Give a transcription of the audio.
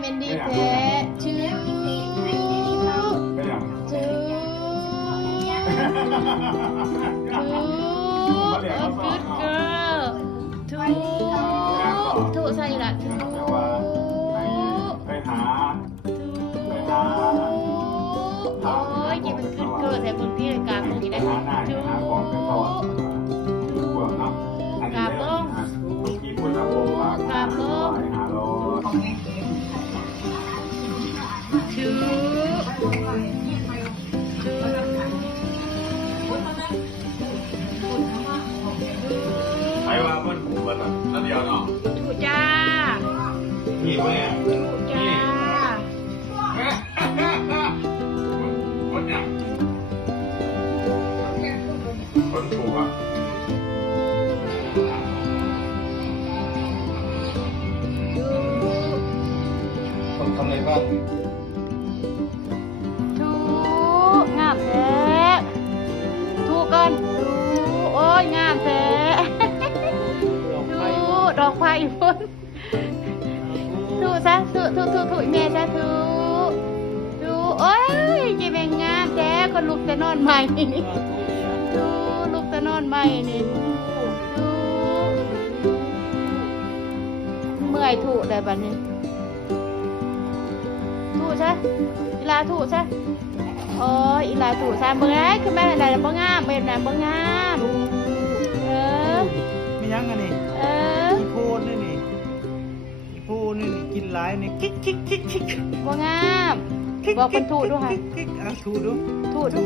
เมนดีแท้ชื่อชื่อgood girl ถูใส่ละถูโอ้ยกินมัน good girl แต่บางทีกาบอย่างนี้ได้ถูกาบงกาบงถูไอ้ว่ามันหูมันนั่นเดียวเนาะถูจ้านี่เว้ยถูจ้าคนเนี่ยคนถูกอ่ะคนทำอะไรบ้างถูงามแท้ถูก่อนถูโอ้ยงามแท้ถูดอกไผ่พุ่นถูซะถูเมย์ซะถูโอ้ยจีเป็นงามแท้คนลุกแต่นอนใหม่ถูลุกแต่นอนใหม่นี่ถูเมื่อยถูได้บัดนี้ถูใช่อีลาถูใช่โอ้ยอีลาถูใช่เมื่อยคือแม่อะไรบ่งามเป็นอะไรบ่งามไม่ยั้งกันนี่อีโพนนี่กินหลายนี่คิกบ่งามบอกเป็นถูด้วยค่ะถูดูถู